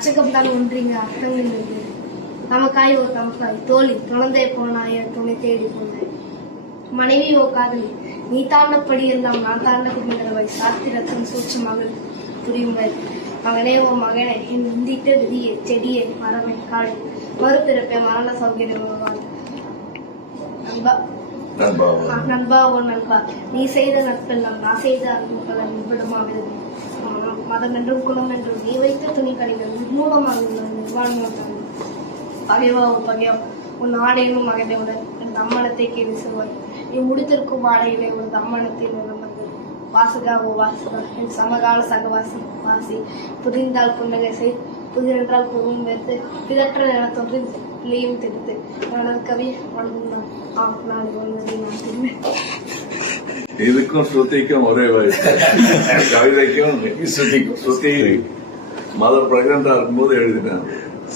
அச்சகம் தான் ஒன்றிங்க அர்த்தங்கள் இல்லை. நமக்காய் ஓ தமக்காய் தோழி துணந்தே போனாய துணை தேடி போனாய். மனைவி ஓ காதலி நீ தாண்டப்படி எல்லாம் நான் தாண்ட குடிந்தவை சாத்திரத்தின் சூட்சமாக புரியுங்கள். மகனே ஓ மகனே என் இந்திட்டு விதியே செடியே மரமே காடு மறுபிறப்பே மரண சௌகரியம். நண்பா ஓ நண்பா நீ செய்த நட்பெல்லாம் நான் செய்த அன்புகள் நிபுணமாக மதம் என்றும் குலம் என்றும் நீ வைத்த துணி கடைகள் நிர்மூலமாக நிர்வாணமாக பகைவா ஓ பகைவா உன் ஆடையிலும் மகனையுடன் என் தம்மனத்தை கேள்வி செல்வாய். நீ முடித்திருக்கும் ஆடையிலே ஒரு தம்மனத்தை நிலமது வாசுகா ஓ வாசுகா என் சமகால சகவாசி வாசி புரிந்தால் புன்னகை செய் புதிரென்றால் பொருளும் வைத்து பிதற்ற நிலத்தொன்று பிள்ளையும் தெரிந்து எனது கவி வளர்ந்தான். நான் நான் திரும்பேன். இதுக்கும் ஸ்ருதிக்கும் ஒரே வயசு. கவிதைக்கும் ஸ்ருதி மதர் பிரெக்னண்டா இருக்கும்போது எழுதினாங்க.